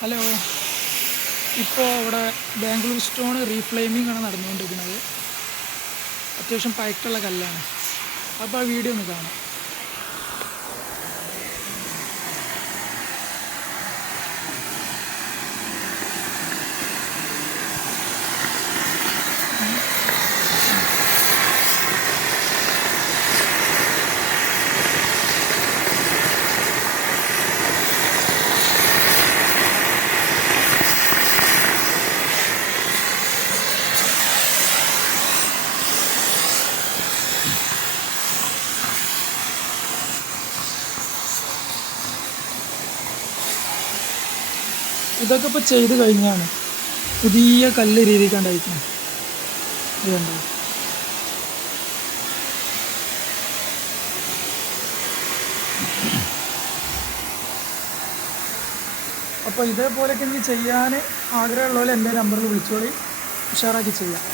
Hello, ഇപ്പോൾ ഇവിടെ Bangalore stone റീഫ്ലെയിമിംഗ് ആണ് നടന്നുകൊണ്ടിരിക്കുന്നത്. അത്യാവശ്യം പഴക്കമുള്ള കല്ലാണ്. അപ്പോൾ ആ വീഡിയോ ഒന്ന് കാണാം. ഇതൊക്കെ ഇപ്പോൾ ചെയ്ത് കഴിഞ്ഞാണ്. പുതിയ കല്ല് രീതിക്ക് ഉണ്ടായിരിക്കണം. ഇത് കണ്ടോ? അപ്പോൾ ഇതേപോലെയൊക്കെ എനിക്ക് ചെയ്യാൻ ആഗ്രഹമുള്ളവരെ എൻ്റെ നമ്പറിൽ വിളിച്ചോളി, ഉഷാറാക്കി ചെയ്യാം.